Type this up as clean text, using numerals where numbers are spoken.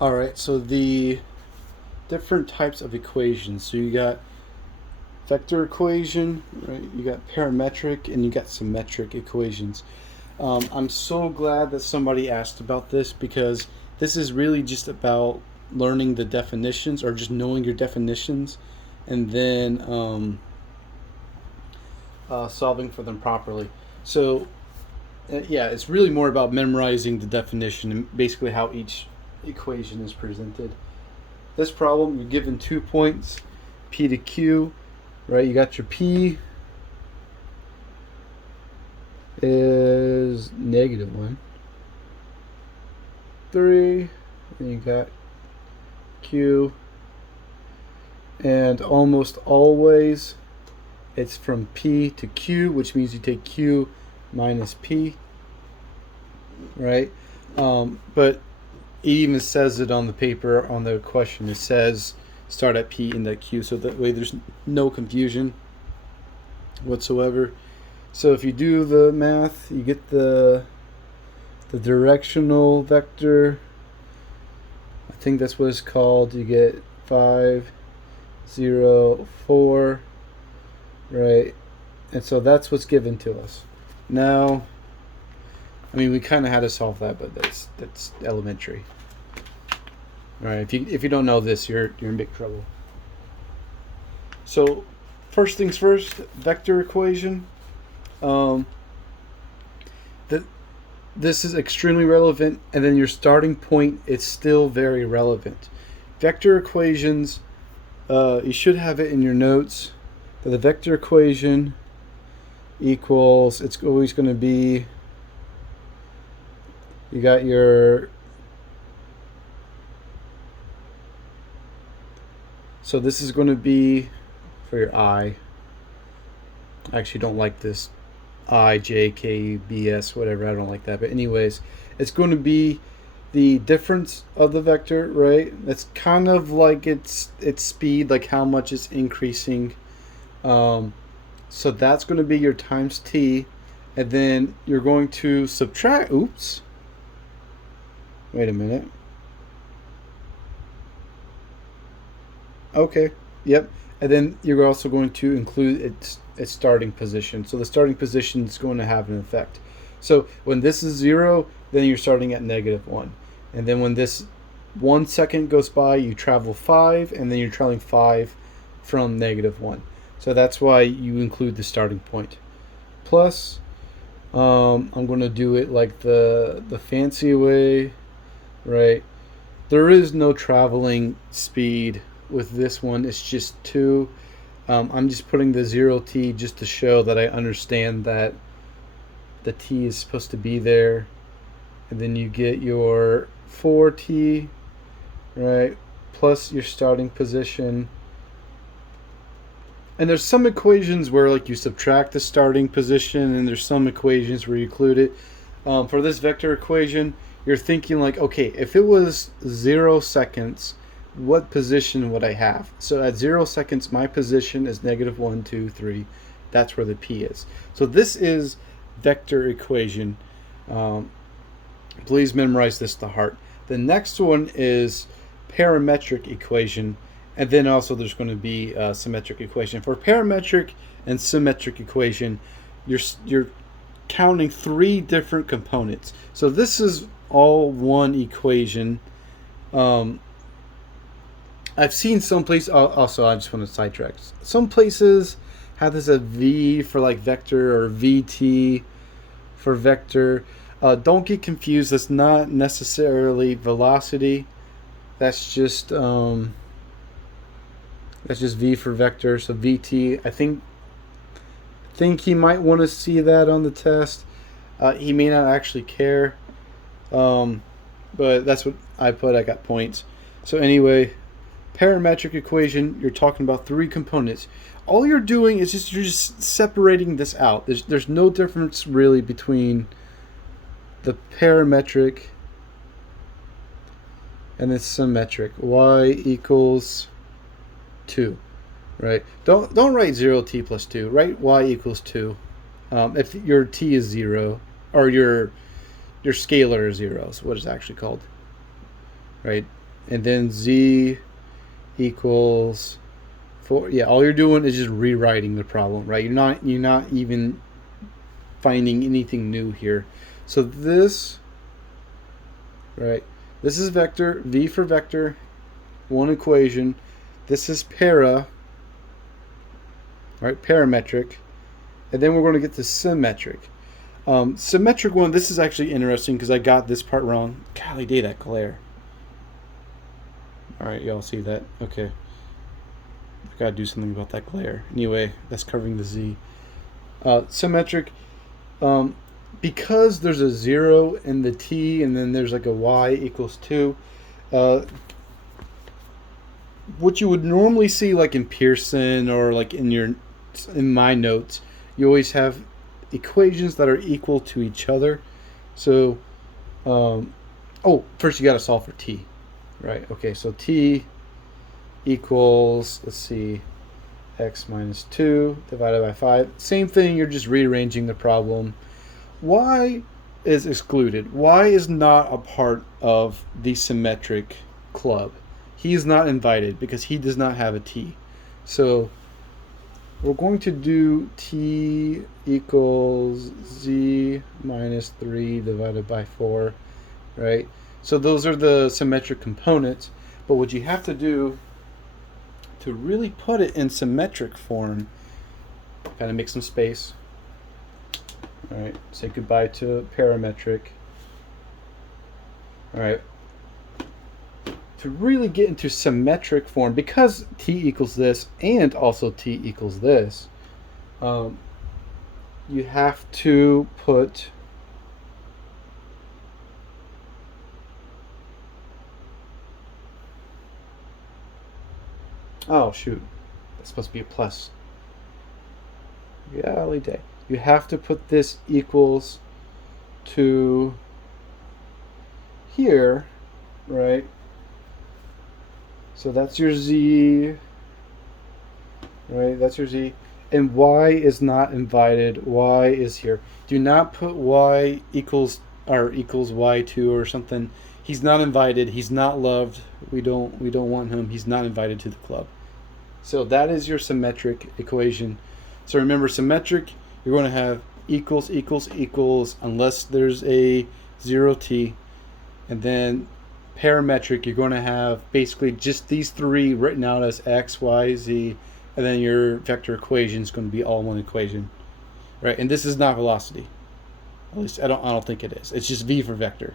All right, so the different types of equations. So you got vector equation, right? You got parametric, and you got symmetric equations. I'm so glad that somebody asked about this because this is really just about learning the definitions or just knowing your definitions and then solving for them properly. So, yeah, it's really more about memorizing the definition and basically how each equation is presented. This problem, you're given 2 points, P to Q, right? You got your P is -1, 3, and you got Q, and almost always it's from P to Q, which means you take Q minus P, right? But it even says it on the paper, on the question. It says start at P and at Q, so that way there's no confusion whatsoever. So if you do the math, you get the directional vector. I think that's what it's called. You get 5, 0, 4, right? And so that's what's given to us. Now, I mean, we kind of had to solve that, but that's elementary. All right, if you don't know this, you're in big trouble. So, first things first, vector equation. That this is extremely relevant, and then your starting point is still very relevant. Vector equations, you should have it in your notes. That the vector equation equals, it's always going to be, you got your, so this is going to be for your I. I actually don't like this I, J, K, B, S, whatever. I don't like that. But anyways, it's going to be the difference of the vector, right? That's kind of like its speed, like how much it's increasing. So that's going to be your times t. And then you're going to subtract, oops. Wait a minute. Okay, yep. And then you're also going to include its starting position. So the starting position is going to have an effect. So when this is 0, then you're starting at -1. And then when this 1 second goes by, you travel 5, and then you're traveling 5 from -1. So that's why you include the starting point. Plus, I'm going to do it like the fancy way, right? There is no traveling speed with this one. It's just 2. I'm just putting the 0t just to show that I understand that the t is supposed to be there. And then you get your 4t, right, plus your starting position. And there's some equations where like you subtract the starting position, and there's some equations where you include it. For this vector equation, you're thinking like, okay, if it was 0 seconds, what position would I have? So at 0 seconds, my position is -1, 2, 3. That's where the p is. So this is vector equation. Please memorize this to heart. The next one is parametric equation, and then also there's going to be a symmetric equation. For parametric and symmetric equation, you're counting 3 different components. So this is all one equation. I've seen some places, also I just want to sidetrack. Some places have this a V for like vector or VT for vector. Don't get confused. That's not necessarily velocity. That's just V for vector. So VT. I think he might want to see that on the test. He may not actually care, but that's what I put. I got points. So anyway, parametric equation. You're talking about 3 components. All you're doing is you're just separating this out. There's no difference really between the parametric and the symmetric. Y equals 2, right? Don't write 0t plus 2. Write y equals 2. If your t is 0, or your scalar is 0, is what it's actually called, right? and then z equals 4. Yeah, all you're doing is just rewriting the problem, right? You're not even finding anything new here. So this, right? This is vector, v for vector, one equation. This is right? Parametric. And then we're going to get to symmetric. Symmetric one, this is actually interesting because I got this part wrong. Golly day, that glare. All right, y'all see that? Okay. I gotta do something about that glare. Anyway, that's covering the z. Symmetric, because there's a 0 in the t and then there's like a y equals 2, what you would normally see like in Pearson or like in my notes, you always have equations that are equal to each other. So, first you got to solve for t, right? Okay, so t equals, let's see, x minus 2 divided by 5. Same thing, you're just rearranging the problem. Y is excluded. Y is not a part of the symmetric club. He is not invited because he does not have a t. So we're going to do t equals z minus 3 divided by 4, right? So those are the symmetric components. But what you have to do to really put it in symmetric form, kind of make some space. All right, say goodbye to parametric. All right. To really get into symmetric form, because t equals this and also t equals this, you have to put oh shoot, that's supposed to be a plus. Golly day. You have to put this equals to here, right? So that's your z, right? That's your z. And y is not invited. Y is here. Do not put y equals y2 or something. He's not invited. He's not loved. We don't want him. He's not invited to the club. So that is your symmetric equation. So remember, symmetric, you're going to have equals equals equals unless there's a 0t, and then parametric, you're going to have basically just these three written out as x, y, z, and then your vector equation is going to be all one equation, right? And this is not velocity. At least I don't think it is. It's just v for vector.